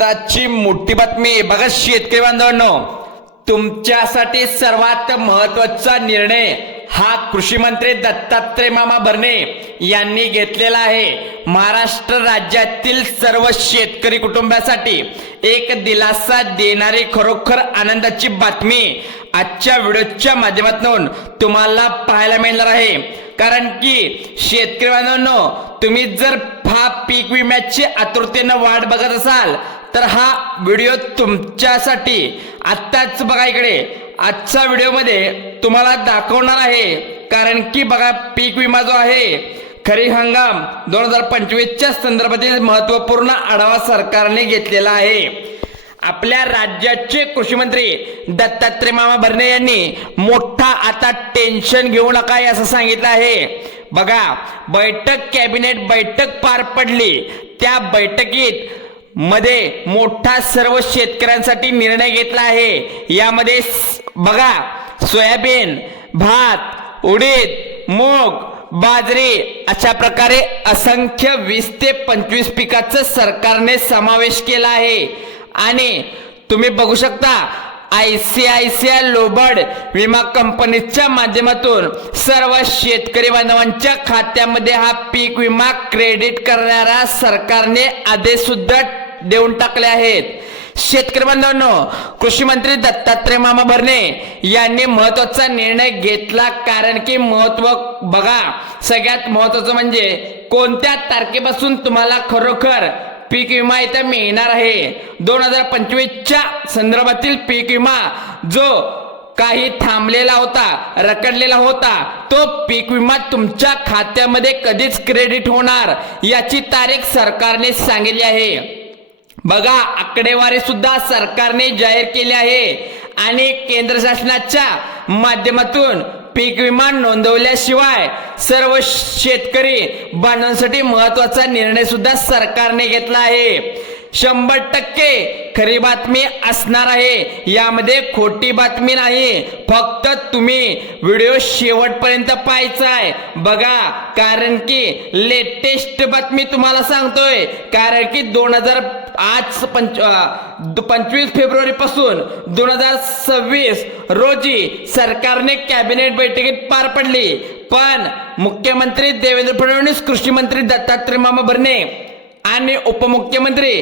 आत्ताची मोठी बातमी बघा शेतकरी बांधवांनो, तुमच्यासाठी सर्वात महत्त्वाचा निर्णय हा कृषी मंत्री दत्तात्रय मामा भरणे यांनी घेतलेला आहे। महाराष्ट्र राज्यातील सर्व शेतकरी कुटुंबासाठी एक दिलासा देणारी खरोखर आनंदाची बातमी आजच्या व्हिडिओच्या माध्यमातून तुम्हाला पाहायला मिळणार आहे। कारण की शेतकरी बांधवांनो, तुम्ही जर पीक विम्याची आतुरतेने वाट बघत असाल तर हा व्हिडिओ तुमच्यासाठी आत्ताच बघा। इकडे आजच्या व्हिडिओमध्ये तुम्हाला दाखवणार आहे, कारण की बघा पीक विमा जो आहे खरीप हंगाम 2025च्या संदर्भातील महत्त्वपूर्ण आढावा सरकारने घेतलेला आहे। आपल्या राज्याचे कृषी मंत्री दत्तात्रय मामा भरणे यांनी मोठा आता टेन्शन घेऊ नका असं सांगितलं आहे। बघा, कॅबिनेट बैठक पार पडली, त्या बैठकीत मध्ये मोठा सर्व शेतकऱ्यांसाठी निर्णय घेतला आहे। यामध्ये बघा सोयाबीन, भात, उडीद, मूग, बाजरी अशा प्रकारे असंख्य 20 ते 25 पिकाचा सरकारने समावेश केला आहे। आणि तुम्ही बघू शकता ICICI लोबाड विमा कंपनीच्या माध्यमातून सर्व शेतकरी बांधवांच्या खात्यामध्ये हा पीक विमा क्रेडिट करणारा सरकारने आदेश सुद्धा देऊन टाकले आहेत। शेतकरी बांधवांनो, कृषी मंत्री दत्तात्रय मामा भरणे यांनी महत्त्वाचा निर्णय घेतला, कारण की महत्त्व बघा, सगळ्यात महत्त्वाचं म्हणजे कोणत्या तारखेपासून तुम्हाला खरोखर पीक विमा इथे मिळणार आहे। 2025च्या संदर्भातील पीक विमा जो काही थांबलेला होता, रखडलेला होता, तो पीक विमा तुमच्या खात्यामध्ये कधीच क्रेडिट होणार याची तारीख सरकारने सांगितली आहे। बघा, आकडेवारी सुद्धा सरकारने जाहीर केली आहे आणि केंद्र शासनाच्या माध्यमातून पीक विमा नोंदवल्याशिवाय सर्व शेतकरी बांधवांसाठी महत्त्वाचा निर्णय सुद्धा सरकारने घेतला आहे। 100% खरी बातमी असणार आहे, यामध्ये खोटी बातमी नाही। फक्त तुम्ही व्हिडिओ शेवटपर्यंत पाहायचा आहे बघा, कारण की लेटेस्ट बातमी तुम्हाला सांगतोय। कारण की 25 फेब्रुवारी पासून 2026 रोजी सरकारने कॅबिनेट बैठकीत पार पडली, पण मुख्यमंत्री देवेंद्र फडणवीस, कृषी मंत्री दत्तात्रय मामा भरणे आणि उपमुख्यमंत्री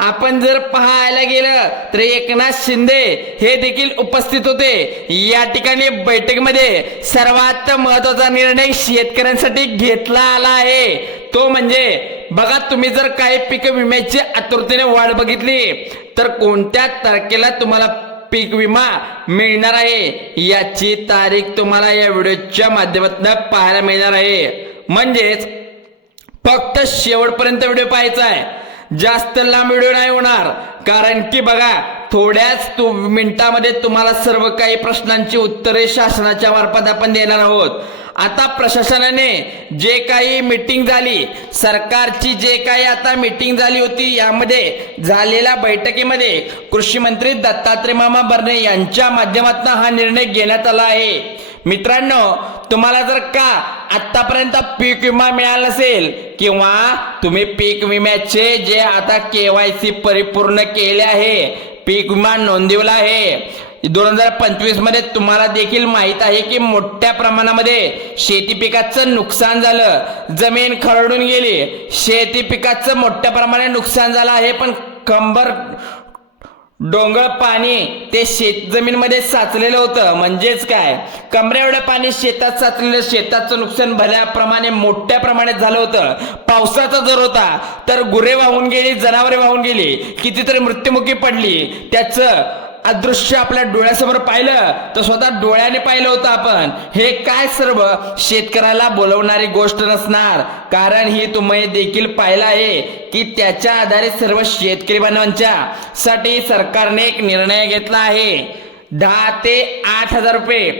आपण जर पाहायला गेलं तर एकनाथ शिंदे हे देखील उपस्थित होते। या ठिकाणी बैठकीमध्ये सर्वात महत्त्वाचा निर्णय शेतकऱ्यांसाठी घेतला आला आहे, तो म्हणजे बघा, तुम्ही जर काही पीक विम्याची आतुरतेने वाट बघितली तर कोणत्या तारखेला तुम्हाला पीक विमा मिळणार आहे याची तारीख तुम्हाला या व्हिडिओच्या माध्यमातून पाहायला मिळणार आहे। म्हणजेच फक्त शेवटपर्यंत व्हिडिओ पाहायचा आहे, जास्त लांब व्हिडिओ नाही होणार। कारण की बघा, थोड्याच मिनिटामध्ये तुम्हाला सर्व काही प्रश्नांची उत्तरे शासनाच्या मार्फत आपण देणार आहोत। आता प्रशासनाने जे काही मीटिंग झाली, सरकारची जे काही आता मीटिंग झाली होती, यामध्ये झालेल्या बैठकीमध्ये कृषी मंत्री दत्तात्रय मामा भरणे यांच्या माध्यमातून हा निर्णय घेण्यात आला आहे। मित्रांनो, तुम्हाला जर का आतापर्यंत पीक विमा मिळाला नसेल किंवा तुम्ही पीक विम्याचे जे आता KYC परिपूर्ण केले आहे, पीक विमा नोंदवला आहे 2025 मध्ये, तुम्हाला देखील माहित आहे की मोठ्या प्रमाणामध्ये शेती पिकाचं नुकसान झालं, जमीन खरडून गेली, शेती पिकाचं मोठ्या प्रमाणात नुकसान झालं आहे। पण कंबर डोंगर पाणी ते शेत जमीनमध्ये साचलेलं होतं। म्हणजेच काय, कमरे एवढं पाणी शेतात साचलेलं, शेताचं नुकसान भल्याप्रमाणे मोठ्या प्रमाणात झालं होतं। पावसाचा जोर होता तर गुरे वाहून गेली, जनावरे वाहून गेली, कितीतरी मृत्युमुखी पडली। त्याचं अदृश्य आपल्या डोळ्यासमोर पाहिलं तर स्वतः डोळ्याने पाहिलं होतं आपण। हे काय सर्व शेतकऱ्याला बोलवणारी गोष्ट नसणार, कारण ही तुम्ही देखील पाहिलं आहे की त्याच्या आधारे सर्व शेतकरी बांधवांच्या साठी सरकारने एक निर्णय घेतला आहे। 10 ते 8 हजार रुपये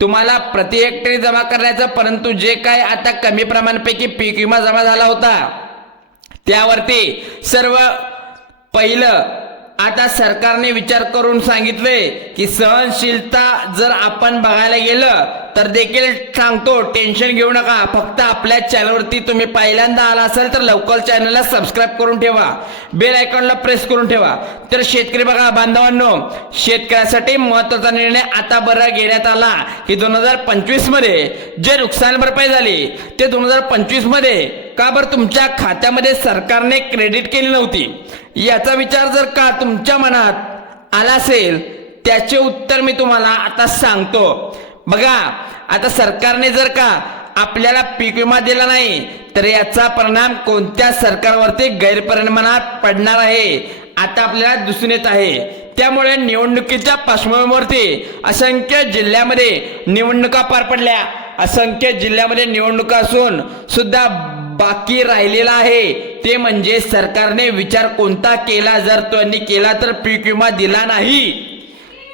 तुम्हाला प्रति हेक्टरी जमा करायचं, परंतु जे काय आता कमी प्रमाणापैकी पीक विमा जमा झाला होता त्यावरती सर्व पहिलं आता सरकारने विचार करून सांगितले की सहनशीलता जर आपण बघायला गेलं तर देखील सांगतो, टेन्शन घेऊ नका. फक्त आपल्या चॅनलवरती तुम्ही पहिल्यांदा आला असाल तर लवकर चॅनलला सबस्क्राईब करून ठेवा, बेल आयकॉनला प्रेस करून ठेवा. तर शेतकरी बघा बांधवांनो, शेतकऱ्यासाठी महत्वाचा निर्णय आता बरं घेण्यात आला की 2025 मध्ये जे नुकसान भरपाई झाली ते 2025 मध्ये का बरं तुमच्या खात्यामध्ये सरकारने क्रेडिट केली नव्हती. याचा विचार जर का तुमच्या मनात आला असेल, त्याचे उत्तर मी तुम्हाला आता सांगतो. बघा, आता सरकारने जर का आपल्याला पीक विमा दिला नाही तर याचा परिणाम कोणत्या सरकारवरती गैरपरिणामात पडणार आहे आता आपल्याला दिसून येत आहे. त्यामुळे निवडणुकीच्या पार्श्वभूमीवरती असंख्य जिल्ह्यामध्ये निवडणुका पार पडल्या. असंख्य जिल्ह्यामध्ये निवडणुका असून सुद्धा बाकी राहिलेला आहे ते म्हणजे सरकारने विचार कोणता केला. जर त्यांनी केला तर पीक विमा दिला नाही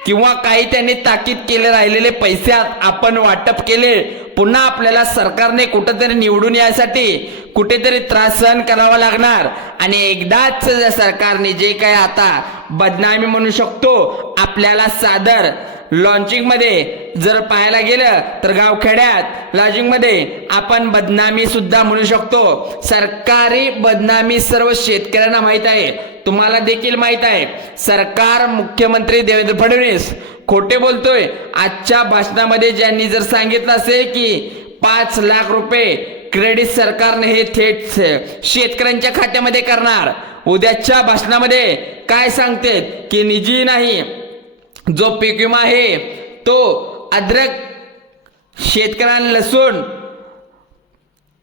किंवा काही त्यांनी ताकीद केले राहिलेले पैसे आपण वाटप केले, पुन्हा आपल्याला सरकारने कुठेतरी निवडून यायसाठी कुठेतरी त्रास सहन करावा लागणार. आणि एकदाच सरकारने जे काय आता बदनामी म्हणू शकतो आपल्याला सादर लॉन्चिंग मध्ये जर पाहायला गेलं तर गावखेड्यात लॉन्चिंग मध्ये आपण बदनामी सुद्धा म्हणू शकतो. सरकारी बदनामी सर्व शेतकऱ्यांना माहित आहे, तुम्हाला देखील माहित आहे. सरकार मुख्यमंत्री देवेंद्र फडणवीस खोटे बोलतोय. आजच्या भाषणामध्ये ज्यांनी जर सांगितलं असेल की 5 लाख रुपये क्रेडिट सरकारने हे थेट शेतकऱ्यांच्या खात्यामध्ये करणार, उद्याच्या भाषणामध्ये काय सांगते की निधी नाही, जो पीक विमा आहे तो अद्रक, शेतकऱ्यांना लसूण,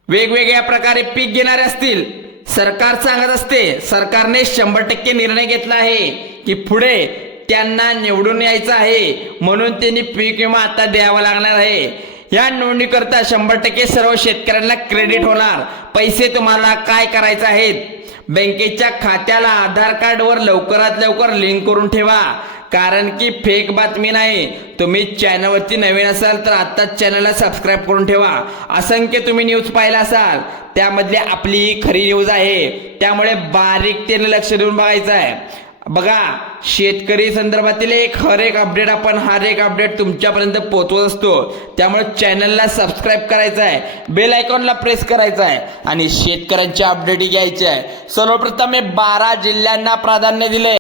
वेगवेगळ्या प्रकारे पीक घेणारे असतील, सरकार सांगत असते सरकारने 100% निर्णय घेतला आहे की पुढे त्यांना निवडून यायचं आहे म्हणून त्यांनी पीक विमा आता द्यावा लागणार आहे. या नोंदणीकरता 100% सर्व शेतकऱ्यांना क्रेडिट होणार. पैसे तुम्हाला काय करायचे आहेत, बँकेच्या खात्याला आधार कार्डवर लवकरात लवकर लिंक करून ठेवा, कारण की फेक बातमी नाही. तुम्ही चॅनलवरती नवीन असाल तर आत्ताच चॅनलला सबस्क्राईब करून ठेवा. असंख्य तुम्ही न्यूज पाहिला असाल, त्यामधली आपली ही खरी न्यूज आहे, त्यामुळे बारीकतेने लक्ष देऊन बघायचं आहे. बघा, शेतकरी संदर्भातील हर एक अपडेट तुमच्यापर्यंत पोहोचवत असतो. त्यामुळे चॅनलला सबस्क्राईब करायचं आहे, बेल आयकॉनला प्रेस करायचं आहे आणि शेतकऱ्यांच्या अपडेट घ्यायचे आहे. सर्वप्रथम 12 जिल्ह्यांना प्राधान्य दिले.